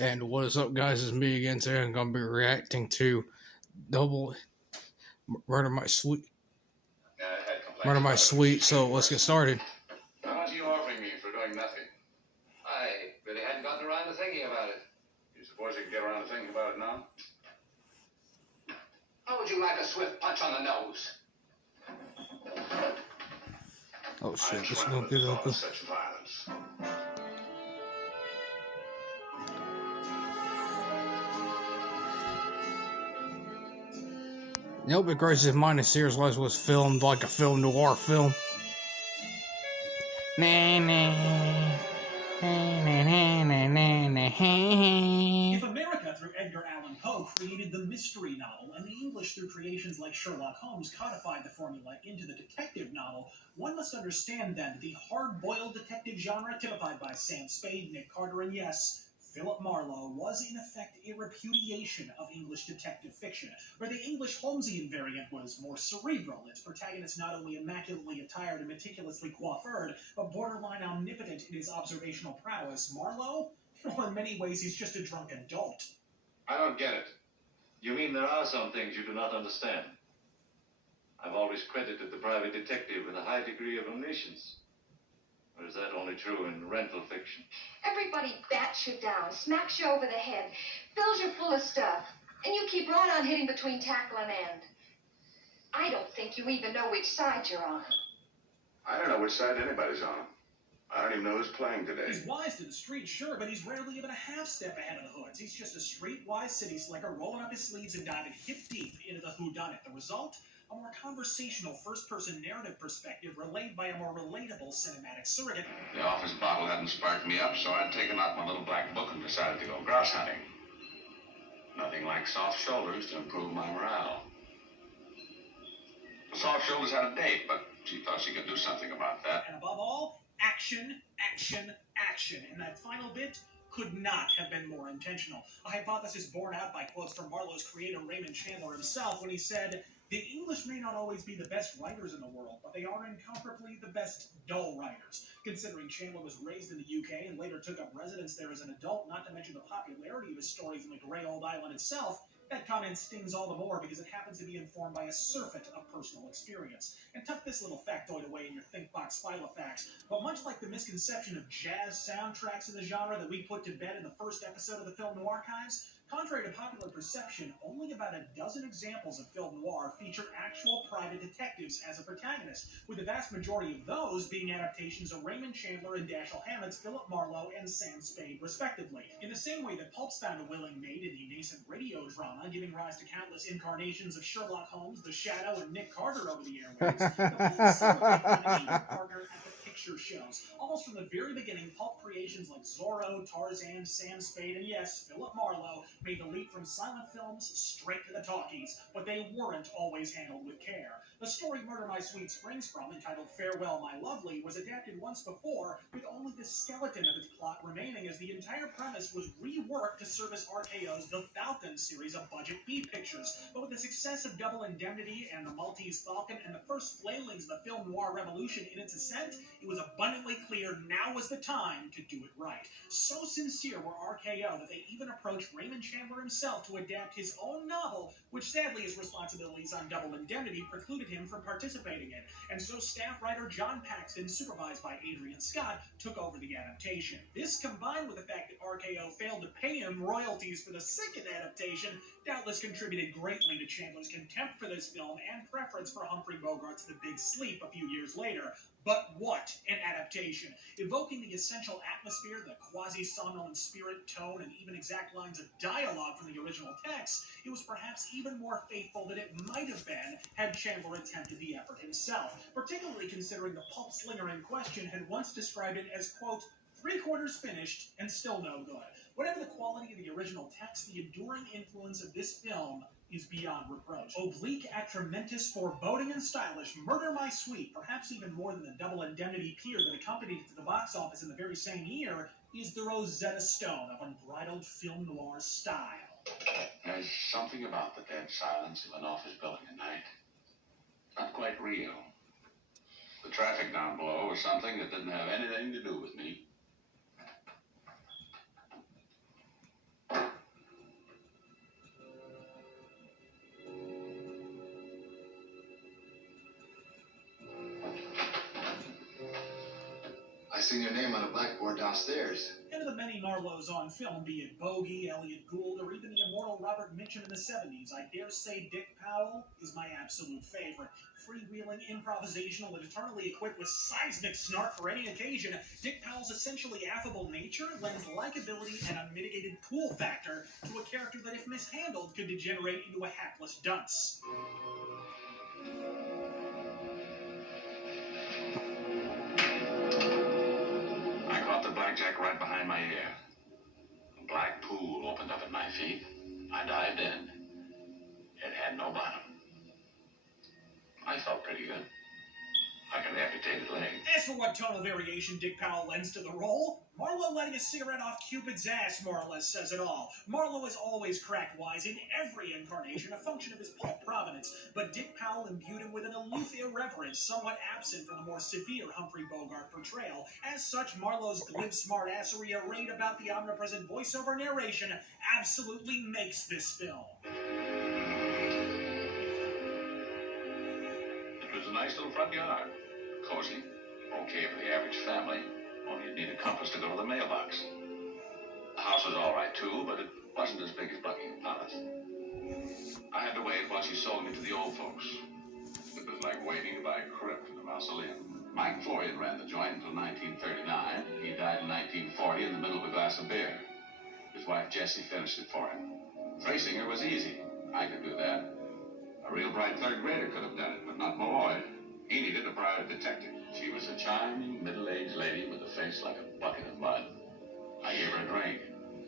And what is up, guys? It's me again. Today I'm going to be reacting to Double Murder My Sweet. Murder My Sweet. So let's get started. How much are you offering me for doing nothing? I really hadn't gotten around to thinking about it. You suppose you can get around to thinking about it now? How would you like a swift punch on the nose? Oh shit, I this is tremble going at to the get thought open. of such violence. The open gracious minus series was filmed like a film noir film. If America, through Edgar Allan Poe, created the mystery novel, and the English, through creations like Sherlock Holmes, codified the formula into the detective novel, one must understand then that the hard-boiled detective genre typified by Sam Spade, Nick Carter, and yes, Philip Marlowe was in effect a repudiation of English detective fiction, where the English Holmesian variant was more cerebral, its protagonist not only immaculately attired and meticulously coiffured, but borderline omnipotent in his observational prowess. Marlowe? Well, in many ways, he's just a drunk adult. I don't get it. You mean there are some things you do not understand? I've always credited the private detective with a high degree of omniscience. Or is that only true in rental fiction? Everybody bats you down, smacks you over the head, fills you full of stuff, and you keep right on hitting between tackle and end. I don't think you even know which side you're on. I don't know which side anybody's on. I don't even know who's playing today. He's wise to the street, sure, but he's rarely even a half step ahead of the hoods. He's just a streetwise city slicker rolling up his sleeves and diving hip deep into the whodunit. The result? A more conversational first-person narrative perspective relayed by a more relatable cinematic surrogate. The office bottle hadn't sparked me up, so I'd taken out my little black book and decided to go grouse hunting. Nothing like soft shoulders to improve my morale. The soft shoulders had a date, but she thought she could do something about that. And above all, action, action, action. And that final bit could not have been more intentional. A hypothesis borne out by quotes from Marlowe's creator Raymond Chandler himself when he said, "The English may not always be the best writers in the world, but they are incomparably the best dull writers." Considering Chandler was raised in the UK and later took up residence there as an adult, not to mention the popularity of his stories in the grey old island itself, that comment stings all the more because it happens to be informed by a surfeit of personal experience. And tuck this little factoid away in your ThinkBox file of facts. But much like the misconception of jazz soundtracks in the genre that we put to bed in the first episode of the Film Noir Archives, contrary to popular perception, only about a dozen examples of film noir feature actual private detectives as a protagonist, with the vast majority of those being adaptations of Raymond Chandler and Dashiell Hammett's Philip Marlowe and Sam Spade, respectively. In the same way that pulp's found a willing mate in the nascent radio drama, giving rise to countless incarnations of Sherlock Holmes, The Shadow, and Nick Carter over the airwaves, the pulp similarly found a partner at the picture shows. Almost from the very beginning, pulp creations like Zorro, Tarzan, Sam Spade, and yes, Philip Marlowe made the leap from silent films straight to the talkies, but they weren't always handled with care. The story Murder My Sweet springs from, entitled Farewell My Lovely, was adapted once before, with only the skeleton of its plot remaining, as the entire premise was reworked to serve as RKO's The Falcon series of budget B pictures. But with the success of Double Indemnity and The Maltese Falcon and the first flailings of the film noir revolution in its ascent, it was abundantly clear now was the time to do it right. So sincere were RKO that they even approached Raymond Chandler himself to adapt his own novel, which sadly his responsibilities on Double Indemnity precluded him from participating in. And so staff writer John Paxton, supervised by Adrian Scott, took over the adaptation. This, combined with the fact that RKO failed to pay him royalties for the second adaptation, doubtless contributed greatly to Chandler's contempt for this film and preference for Humphrey Bogart's The Big Sleep a few years later. But what an adaptation! Evoking the essential atmosphere, the quasi-somnolent spirit, tone, and even exact lines of dialogue from the original text, it was perhaps even more faithful than it might have been had Chandler attempted the effort himself, particularly considering the pulp slinger in question had once described it as, quote, "3/4 finished and still no good." Whatever the quality of the original text, the enduring influence of this film is beyond reproach. Oblique, atramentus, foreboding, and stylish, Murder My Sweet, perhaps even more than the Double Indemnity peer that accompanied it to the box office in the very same year, is the Rosetta Stone of unbridled film noir style. There's something about the dead silence of an office building at night. Not quite real. The traffic down below was something that didn't have anything to do with me. seeing your name on a blackboard downstairs. And of the many Marlowes on film, be it Bogey, Elliot Gould, or even the immortal Robert Mitchum in the 70s, I dare say Dick Powell is my absolute favorite. Freewheeling, improvisational, and eternally equipped with seismic snark for any occasion, Dick Powell's essentially affable nature lends likability and unmitigated cool factor to a character that, if mishandled, could degenerate into a hapless dunce. I caught the blackjack right behind my ear. A black pool opened up at my feet. I dived in. It had no bottom. I felt pretty good. Like an amputated leg. As for what tonal variation Dick Powell lends to the role, Marlowe letting a cigarette off Cupid's ass more or less says it all. Marlowe is always crack-wise in every incarnation, a function of his pulp provenance, but Dick Powell imbued him with an aloof irreverence somewhat absent from the more severe Humphrey Bogart portrayal. As such, Marlowe's glib smartassery arrayed about the omnipresent voiceover narration absolutely makes this film. It was a nice little front yard. Cozy. Okay for the average family. Only you'd need a compass to go to the mailbox. The house was all right, too, but it wasn't as big as Buckingham Palace. I had to wait while she sold me to the old folks. It was like waiting to buy a crypt in the mausoleum. Mike Floyd ran the joint until 1939. He died in 1940 in the middle of a glass of beer. His wife, Jessie, finished it for him. Tracing her was easy. I could do that. A real bright third grader could have done it, but not Malloy. He needed a private detective. She was a charming, middle-aged lady with a face like a bucket of mud. I gave her a drink.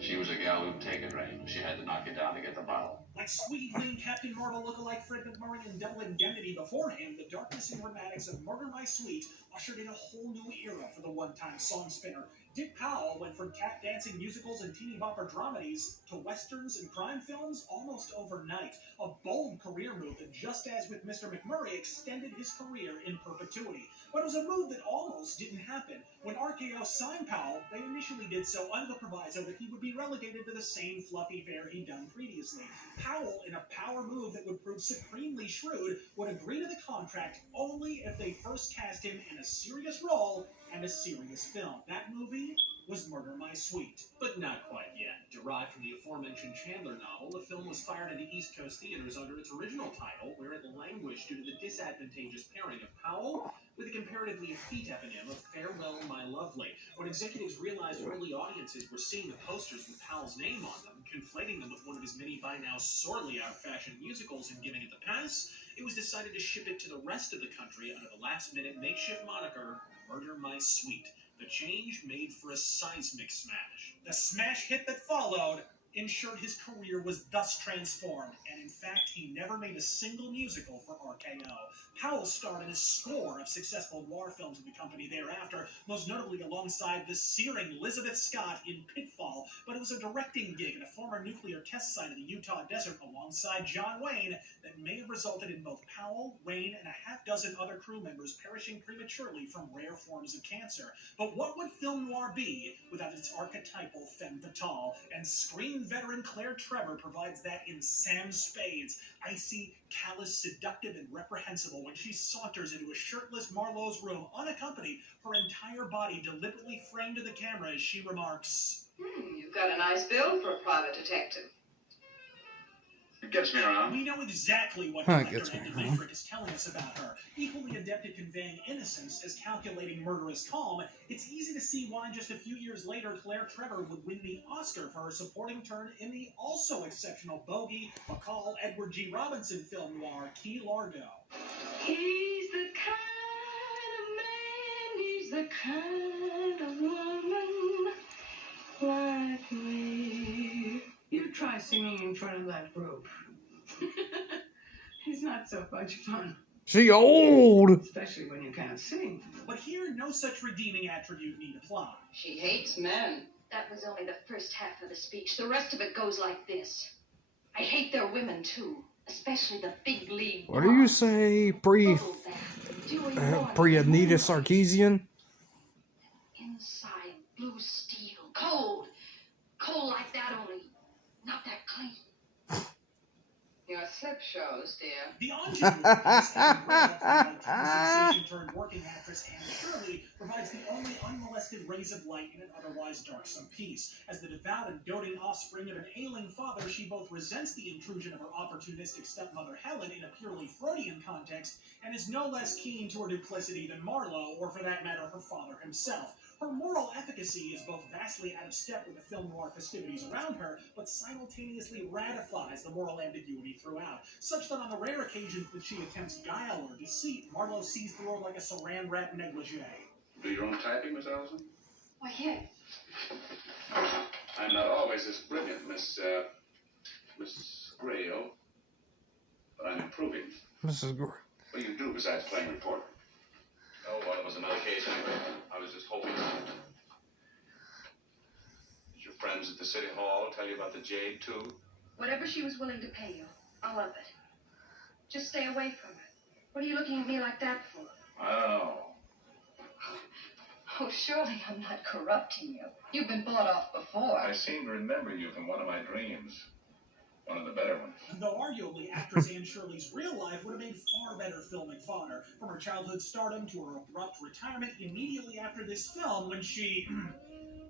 She was a gal who'd take a drink. She had to knock it down to get the bottle. Like sweet, lean Captain Marvel lookalike Fred McMurray in Double Indemnity before him, the darkness and dramatics of Murder My Sweet ushered in a whole new era for the one-time song spinner. Dick Powell went from tap dancing musicals and teeny bopper dramedies to westerns and crime films almost overnight. A bold career move that, just as with Mr. McMurray, extended his career in perpetuity. But it was a move that almost didn't happen. When RKO signed Powell, they initially did so under the proviso that he would be relegated to the same fluffy fare he'd done previously. Powell, in a power move that would prove supremely shrewd, would agree to the contract only if they first cast him in a serious role and a serious film. That movie was Murder My Sweet. But not quite yet. Derived from the aforementioned Chandler novel, the film was fired into East Coast theaters under its original title, where it languished due to the disadvantageous pairing of Powell with a comparatively effete eponym of Farewell My Lovely. When executives realized early audiences were seeing the posters with Powell's name on them, conflating them with one of his many by now sorely out-fashioned musicals and giving it the pass, it was decided to ship it to the rest of the country under the last-minute makeshift moniker Murder My Sweet. The change made for a seismic smash. The smash hit that followed ensured his career was thus transformed, and in fact, he never made a single musical for RKO. Powell starred in a score of successful noir films in the company thereafter, most notably alongside the searing Elizabeth Scott in Pitfall, but it was a directing gig at a former nuclear test site in the Utah desert alongside John Wayne that may have resulted in both Powell, Wayne, and a half-dozen other crew members perishing prematurely from rare forms of cancer. But what would film noir be without its archetypal femme fatale? And screen veteran Claire Trevor provides that in Sam Spades, icy, callous, seductive, and reprehensible when she saunters into a shirtless Marlowe's room unaccompanied, her entire body deliberately framed to the camera as she remarks, You've got a nice build for a private detective. It gets me around. We know exactly what Huh, Collector gets me and around. Manfred is telling us about her. Equally adept at conveying innocence as calculating murderous calm, it's easy to see why just a few years later Claire Trevor would win the Oscar for her supporting turn in the also exceptional Bogey, McCall, Edward G. Robinson film noir Key Largo. He's the kind of man, he's the kind of woman like me. You try singing in front of that group. It's not so much fun, She old. especially when you can't sing. But here, no such redeeming attribute need apply. She hates men. That was only the first half of the speech. The rest of it goes like this. I hate their women, too. Especially the big league. What do you say, Anita Sarkeesian? Inside, blue steel. Cold. Cold like that, only not that clean. You're slip shows, dear. The ingenue of this sensation-turned working actress Anne Shirley provides the only unmolested rays of light in an otherwise darksome piece. As the devout and doting offspring of an ailing father, she both resents the intrusion of her opportunistic stepmother Helen in a purely Freudian context, and is no less keen to her duplicity than Marlowe, or for that matter, her father himself. Her moral efficacy is both vastly out of step with the film noir festivities around her, but simultaneously ratifies the moral ambiguity throughout, such that on the rare occasions that she attempts guile or deceit, Marlowe sees through her like a saran wrap negligee. Do your own typing, Miss Allison? Why, yes. I'm not always as brilliant, Miss Grayle, but I'm improving. Mrs. Gore. What do you do besides playing reporter? Oh, well, it was another case anyway. I was just hoping. Did your friends at the City Hall tell you about the Jade, too? Whatever she was willing to pay you, I'll love it. Just stay away from her. What are you looking at me like that for? Oh. Oh, surely I'm not corrupting you. You've been bought off before. I seem to remember you from one of my dreams. One of the better ones. Though arguably, actress Anne Shirley's real life would have made far better filmic fodder, from her childhood stardom to her abrupt retirement immediately after this film, when she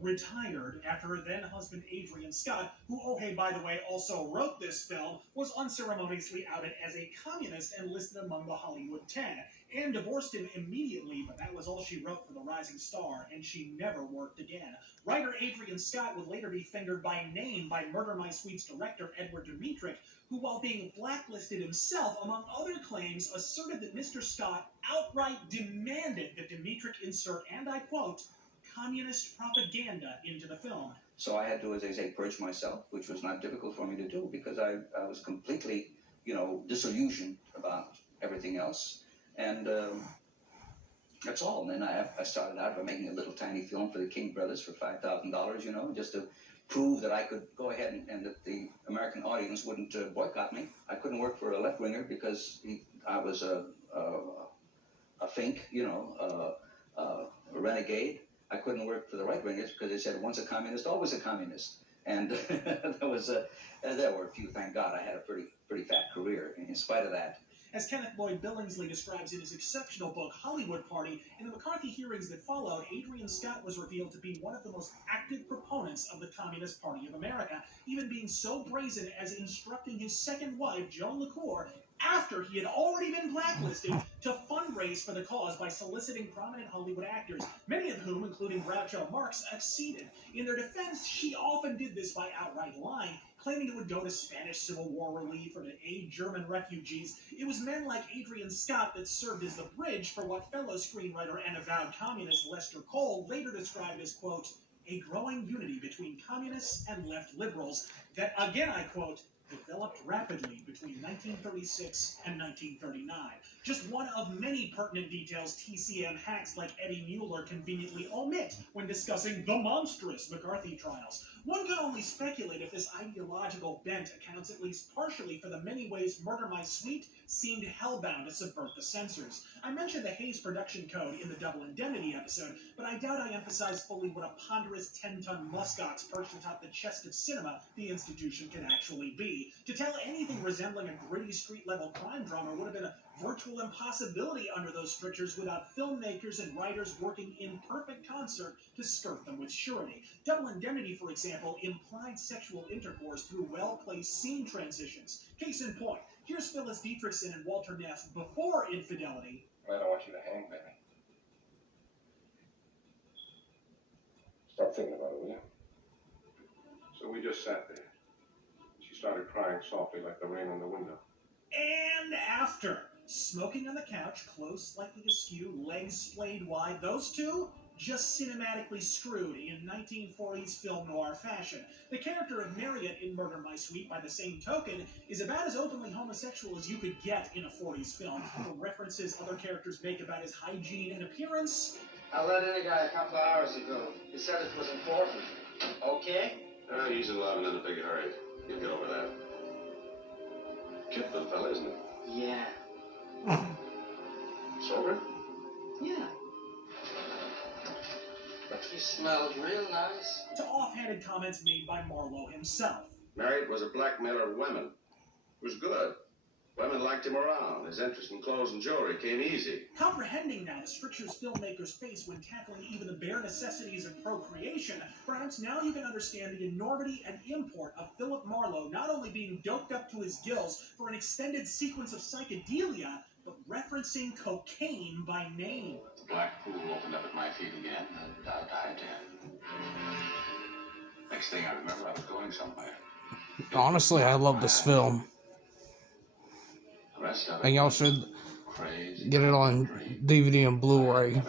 retired after her then-husband Adrian Scott, who, oh hey, by the way, also wrote this film, was unceremoniously outed as a communist and listed among the Hollywood 10. Anne divorced him immediately, but that was all she wrote for the rising star, and she never worked again. Writer Adrian Scott would later be fingered by name by Murder My Sweet's director Edward Dmytryk, who, while being blacklisted himself, among other claims, asserted that Mr. Scott outright demanded that Dmytryk insert, and I quote, communist propaganda into the film. So I had to, as I say, purge myself, which was not difficult for me to do because I was completely, disillusioned about everything else. And that's all. And then I started out by making a little tiny film for the King brothers for $5,000, just to prove that I could go ahead and that the American audience wouldn't boycott me. I couldn't work for a left-winger because I was a fink, a renegade. I couldn't work for the right-wingers because they said once a communist, always a communist. And there were a few, thank God, I had a pretty fat career in spite of that. As Kenneth Lloyd Billingsley describes in his exceptional book, Hollywood Party, in the McCarthy hearings that followed, Adrian Scott was revealed to be one of the most active proponents of the Communist Party of America, even being so brazen as instructing his second wife, Joan LaCour, after he had already been blacklisted, to fundraise for the cause by soliciting prominent Hollywood actors, many of whom, including Groucho Marx, acceded. In their defense, she often did this by outright lying, claiming it would go to Spanish Civil War relief or to aid German refugees. It was men like Adrian Scott that served as the bridge for what fellow screenwriter and avowed communist Lester Cole later described as, quote, a growing unity between communists and left liberals that, again I quote, developed rapidly between 1936 and 1939. Just one of many pertinent details TCM hacks like Eddie Mueller conveniently omit when discussing the monstrous McCarthy trials. One can only speculate if this ideological bent accounts at least partially for the many ways Murder My Sweet seemed hellbound to subvert the censors. I mentioned the Hays production code in the Double Indemnity episode, but I doubt I emphasized fully what a ponderous 10-ton muskox perched atop the chest of cinema the institution can actually be. To tell anything resembling a gritty street-level crime drama would have been a virtual impossibility under those strictures without filmmakers and writers working in perfect concert to skirt them with surety. Double Indemnity, for example, implied sexual intercourse through well-placed scene transitions. Case in point, here's Phyllis Dietrichson and Walter Neff before Infidelity. I don't want you to hang, baby. Stop thinking about it, will you? So we just sat there. She started crying softly like the rain on the window. And after, smoking on the couch, clothes slightly askew, legs splayed wide, those two just cinematically screwed in 1940s film noir fashion. The character of Marriott in Murder My Sweet, by the same token, is about as openly homosexual as you could get in a 40s film. The references other characters make about his hygiene and appearance. I let in a guy a couple of hours ago. He said it was important. Okay? He's in love and in a big hurry. You'll get over that. Kidman fella, isn't it? Yeah. Sober? Yeah. He smelled real nice. To offhanded comments made by Marlowe himself. Marriott was a blackmailer of women. It was good. Women liked him around. His interest in clothes and jewelry came easy. Comprehending now the strictures filmmakers face when tackling even the bare necessities of procreation, perhaps now you can understand the enormity and import of Philip Marlowe not only being doped up to his gills for an extended sequence of psychedelia, but referencing cocaine by name. The black pool opened up at my feet again, and I dived in. Next thing I remember, I was going somewhere. Honestly, I love this film. And y'all should get it on DVD and Blu-ray.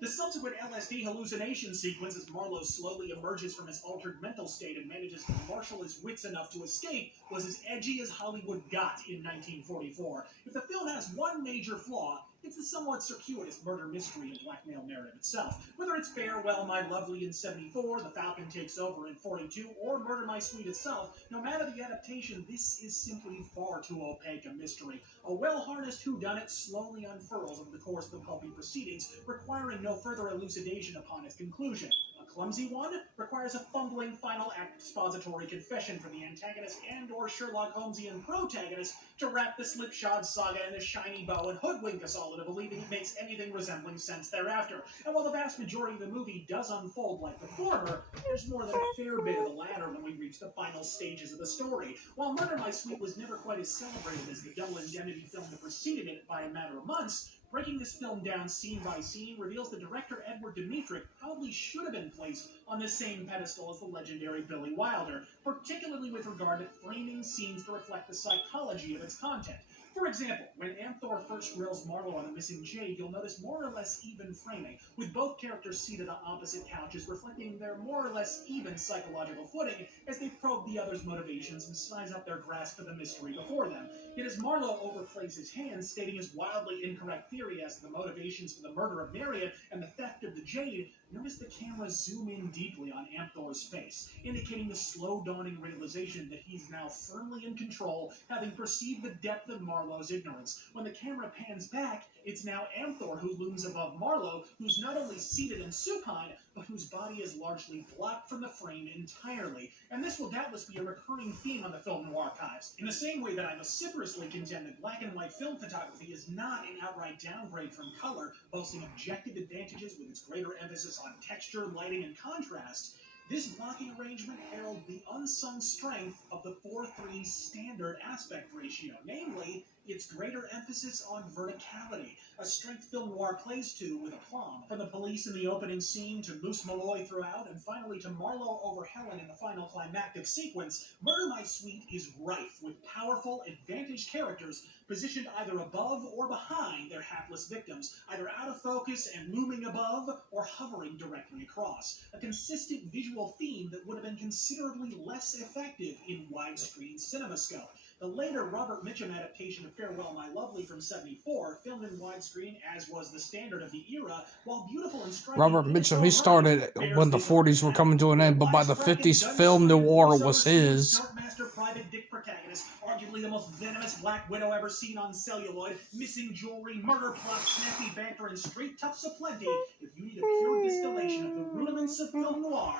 The subsequent LSD hallucination sequence as Marlowe slowly emerges from his altered mental state and manages to marshal his wits enough to escape was as edgy as Hollywood got in 1944. If the film has one major flaw, it's the somewhat circuitous murder mystery and blackmail narrative itself. Whether it's Farewell My Lovely in 74, The Falcon Takes Over in 42, or Murder My Sweet itself, no matter the adaptation, this is simply far too opaque a mystery. A well-harnessed whodunit slowly unfurls over the course of the pulpy proceedings, requiring no further elucidation upon its conclusion. A clumsy one requires a fumbling final act expository confession from the antagonist and/or Sherlock Holmesian protagonist to wrap the slipshod saga in a shiny bow and hoodwink us all into believing it makes anything resembling sense thereafter. And while the vast majority of the movie does unfold like the former, there's more than a fair bit of the latter when we reach the final stages of the story. While Murder My Sweet was never quite as celebrated as the Double Indemnity film that preceded it by a matter of months, breaking this film down scene by scene reveals the director Edward Dmytryk probably should have been placed on the same pedestal as the legendary Billy Wilder, particularly with regard to framing scenes to reflect the psychology of its content. For example, when Amthor first grills Marlowe on the missing jade, you'll notice more or less even framing, with both characters seated on opposite couches reflecting their more or less even psychological footing as they probe the other's motivations and size up their grasp of the mystery before them. Yet as Marlowe overplays his hand, stating his wildly incorrect theory as to the motivations for the murder of Marion and the theft of the jade, notice the camera zoom in deeply on Amthor's face, indicating the slow dawning realization that he's now firmly in control, having perceived the depth of Marlowe's ignorance. When the camera pans back, it's now Amthor who looms above Marlowe, who's not only seated and supine, but whose body is largely blocked from the frame entirely. And this will doubtless be a recurring theme on the Film Noir archives. In the same way that I vociferously contend that black and white film photography is not an outright downgrade from color, boasting objective advantages with its greater emphasis on texture, lighting, and contrast, this blocking arrangement heralds the unsung strength of the 4:3 standard aspect ratio, namely, its greater emphasis on verticality, a strength film noir plays to with aplomb. From the police in the opening scene to Moose Malloy throughout, and finally to Marlowe over Helen in the final climactic sequence, Murder My Sweet is rife with powerful, advantaged characters positioned either above or behind their hapless victims, either out of focus and looming above, or hovering directly across. A consistent visual theme that would have been considerably less effective in widescreen cinemascope. The later Robert Mitchum adaptation of Farewell My Lovely from 74, filmed in widescreen as was the standard of the era, while beautiful and striking... Robert Mitchum, he started when the 40s were coming to an end, but by the 50s, film noir was his. Master Private Dick protagonist, arguably the most venomous Black Widow ever seen on celluloid, missing jewelry, murder plot, snappy banter, and street toughs aplenty. If you need a pure distillation of the rudiments of film noir,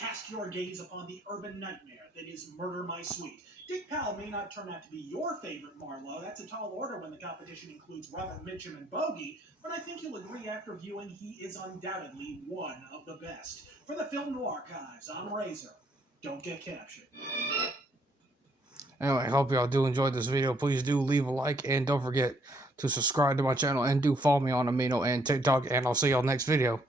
cast your gaze upon the urban nightmare that is Murder My Sweet. Dick Powell may not turn out to be your favorite Marlowe. That's a tall order when the competition includes Robert Mitchum and Bogey, but I think you'll agree after viewing he is undoubtedly one of the best. For the Film Noir Archives, I'm Razor. Don't get captured. Anyway, I hope y'all do enjoy this video. Please do leave a like, and don't forget to subscribe to my channel, and do follow me on Amino and TikTok, and I'll see y'all next video.